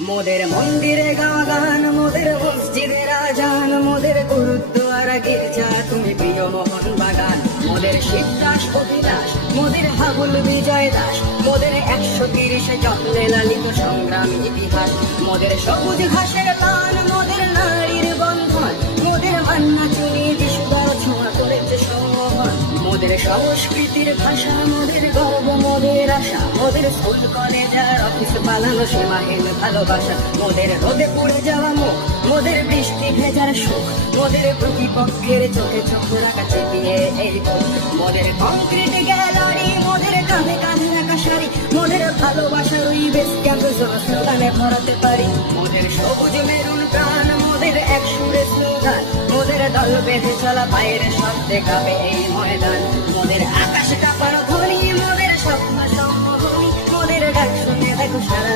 মোদের মন্দিরে গাওয়া গান, মোদের মসজিদের আজান, মোদের গুরুদ্বারা গির্জা তুমি প্রিয় মোহন বাগান। মোদের শিবদাস অভিলাষ, মোদের হাবুল বিজয় দাস, মোদের 130 জন্মে লালিত সংগ্রামী ইতিহাস। মোদের সবুজ ঘাসের পান, মোদের নারীর বন্ধন, মোদের মান্না চুনি যিশুদার ছোঁয়া করেছে সম্মোহন। মোদের সংস্কৃতির ভাষা, মোদের গর্ব, মোদের আশা, মোদের স্কুল কলেজ আর অফিস পালানো সীমাহীন ভালোবাসা। মোদের রোদে পুড়ে যাওয়া মুখ, মোদের বৃষ্টি ভেজার সুখ, মোদের প্রতিপক্ষের চোখে চোখ রাখা চেপিয়ে এই বুক। মোদের কংক্রিট গ্যালারি, মোদের কাঁধে কাঁধে রাখা শাড়ি, মোদের ভালোবাসার ওই বেশ ক্যাম্প স্লোগানে ভরাতে পারি। মোদের সবুজ মেরুন প্রাণ, মোদের এক সুরে স্লোগান, মোদের দল বেঁধে চলা পায়ের শব্দে কাঁপে এই ময়দান। মোদের আকাশ কাঁপানো ধ্বনি, মোদের স্বপ্ন সম্মোহনী, মোদের ডাক শুনে দেখো সারা